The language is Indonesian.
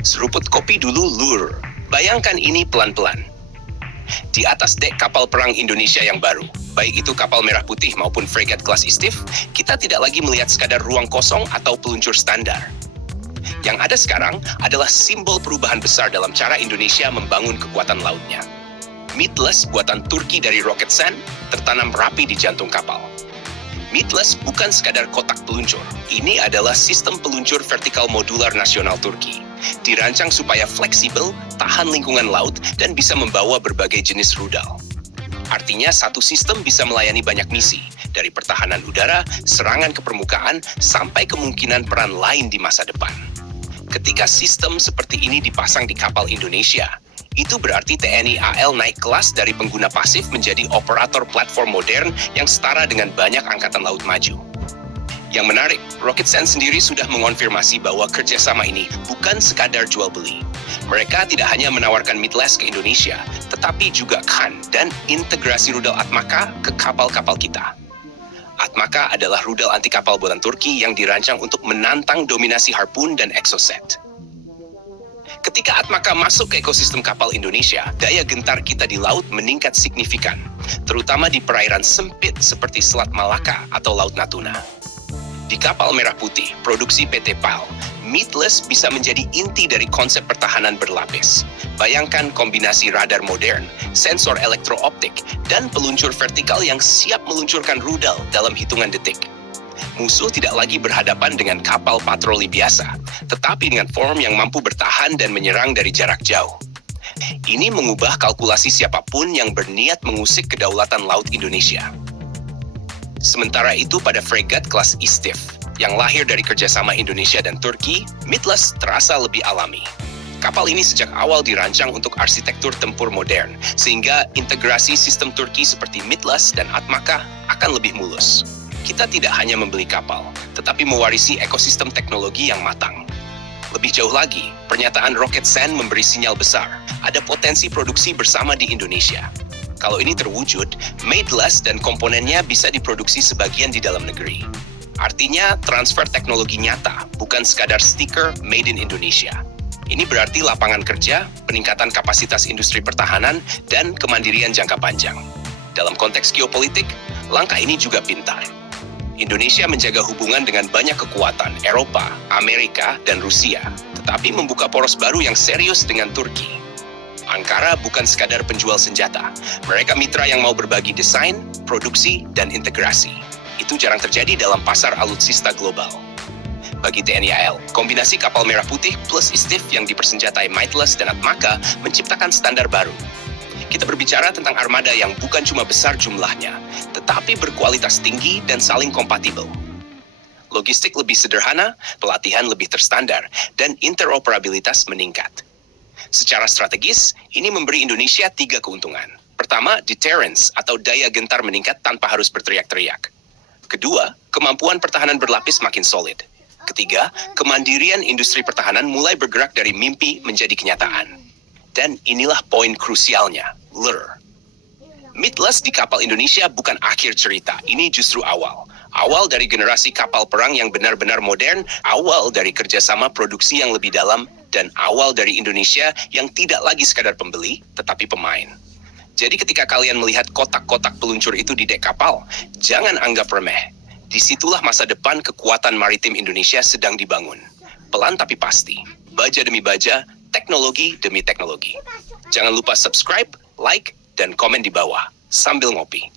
Seruput kopi dulu lur. Bayangkan ini pelan-pelan. Di atas dek kapal perang Indonesia yang baru, baik itu kapal merah putih maupun fregat kelas Istif, kita tidak lagi melihat sekadar ruang kosong atau peluncur standar. Yang ada sekarang adalah simbol perubahan besar dalam cara Indonesia membangun kekuatan lautnya. Midlas buatan Turki dari Roketsan tertanam rapi di jantung kapal. Midlas bukan sekadar kotak peluncur. Ini adalah sistem peluncur vertikal modular nasional Turki. Dirancang supaya fleksibel, tahan lingkungan laut, dan bisa membawa berbagai jenis rudal. Artinya satu sistem bisa melayani banyak misi, dari pertahanan udara, serangan ke permukaan, sampai kemungkinan peran lain di masa depan. Ketika sistem seperti ini dipasang di kapal Indonesia, itu berarti TNI AL naik kelas dari pengguna pasif menjadi operator platform modern yang setara dengan banyak angkatan laut maju. Yang menarik, Roketsan sendiri sudah mengonfirmasi bahwa kerjasama ini bukan sekadar jual beli. Mereka tidak hanya menawarkan Midlas ke Indonesia, tetapi juga Khan dan integrasi rudal Atmaka ke kapal-kapal kita. Atmaka adalah rudal anti kapal buatan Turki yang dirancang untuk menantang dominasi Harpoon dan Exocet. Ketika Atmaka masuk ke ekosistem kapal Indonesia, daya gentar kita di laut meningkat signifikan, terutama di perairan sempit seperti Selat Malaka atau Laut Natuna. Di kapal merah putih, produksi PT PAL, Midlas bisa menjadi inti dari konsep pertahanan berlapis. Bayangkan kombinasi radar modern, sensor elektrooptik, dan peluncur vertikal yang siap meluncurkan rudal dalam hitungan detik. Musuh tidak lagi berhadapan dengan kapal patroli biasa, tetapi dengan form yang mampu bertahan dan menyerang dari jarak jauh. Ini mengubah kalkulasi siapapun yang berniat mengusik kedaulatan laut Indonesia. Sementara itu pada fregat kelas Istif, yang lahir dari kerjasama Indonesia dan Turki, Midlas terasa lebih alami. Kapal ini sejak awal dirancang untuk arsitektur tempur modern, sehingga integrasi sistem Turki seperti Midlas dan Atmaka akan lebih mulus. Kita tidak hanya membeli kapal, tetapi mewarisi ekosistem teknologi yang matang. Lebih jauh lagi, pernyataan Roketsan memberi sinyal besar, ada potensi produksi bersama di Indonesia. Kalau ini terwujud, Midlas dan komponennya bisa diproduksi sebagian di dalam negeri. Artinya transfer teknologi nyata, bukan sekadar stiker made in Indonesia. Ini berarti lapangan kerja, peningkatan kapasitas industri pertahanan, dan kemandirian jangka panjang. Dalam konteks geopolitik, langkah ini juga pintar. Indonesia menjaga hubungan dengan banyak kekuatan Eropa, Amerika, dan Rusia, tetapi membuka poros baru yang serius dengan Turki. Ankara bukan sekadar penjual senjata. Mereka mitra yang mau berbagi desain, produksi, dan integrasi. Itu jarang terjadi dalam pasar alutsista global. Bagi TNI AL, kombinasi kapal merah putih plus Istif yang dipersenjatai Midlas dan Atmaka menciptakan standar baru. Kita berbicara tentang armada yang bukan cuma besar jumlahnya, tetapi berkualitas tinggi dan saling kompatibel. Logistik lebih sederhana, pelatihan lebih terstandar, dan interoperabilitas meningkat. Secara strategis, ini memberi Indonesia 3 keuntungan. Pertama, deterrence atau daya gentar meningkat tanpa harus berteriak-teriak. Kedua, kemampuan pertahanan berlapis makin solid. Ketiga, kemandirian industri pertahanan mulai bergerak dari mimpi menjadi kenyataan. Dan inilah poin krusialnya, lure. Midlas di kapal Indonesia bukan akhir cerita, ini justru awal. Awal dari generasi kapal perang yang benar-benar modern, awal dari kerjasama produksi yang lebih dalam, dan awal dari Indonesia yang tidak lagi sekadar pembeli, tetapi pemain. Jadi ketika kalian melihat kotak-kotak peluncur itu di dek kapal, jangan anggap remeh. Disitulah masa depan kekuatan maritim Indonesia sedang dibangun. Pelan tapi pasti, baja demi baja, teknologi demi teknologi. Jangan lupa subscribe, like, dan komen di bawah sambil ngopi.